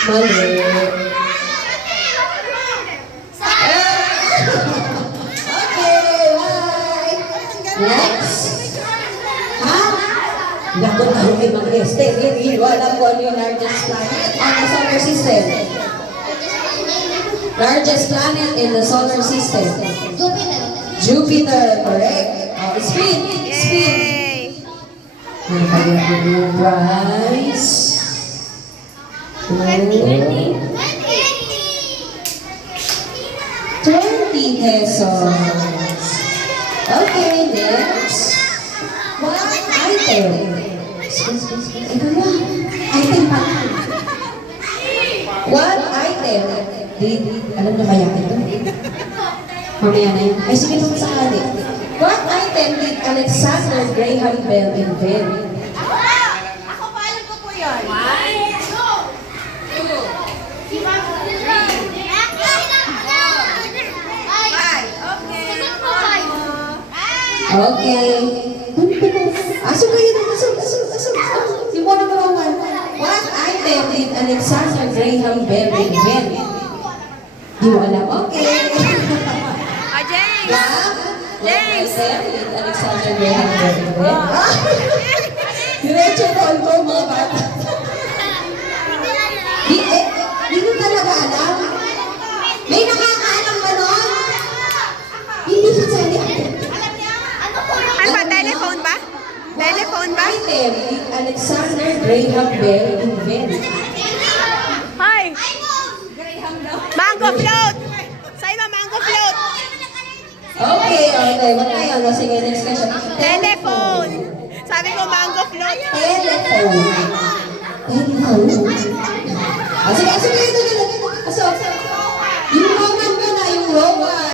Mali. Okay, bye. Next. Ha? Naku, tayo kay mag-este. Hindi ko alam kung ano yung largest planet on the solar system. Largest planet in the solar system. Jupiter. Jupiter, correct. Spin, spin. May kaya yung prize. 20 pesos. Okay, next. What item? Ito na. Item pa lang. What item? Alam na kaya ito? Mamaya na yun. Ay, sige itong sa akin. What item did Alexander Graham Bell invent? Ako pa, alam ko po yun. 1, 2, 3, 5. Okay. Asok kayo na. Asok. Yung one number one. What item did Alexander Graham Bell invent? Di mo alam? Okay. James! James! What item did Alexander Graham Bell invent? Diretso ko mga bata. Di mo talaga alam? May nakakaalam ba nun? Hindi siya sali. Ano ba? Telephone ba? Telephone ba? Item did Alexander Graham Bell invent? Hi! Mango float! Sa'yo mango float! Okay. Wag na yun. Sige, next question. Telephone! Sabi ko mango float. Telephone. Sige.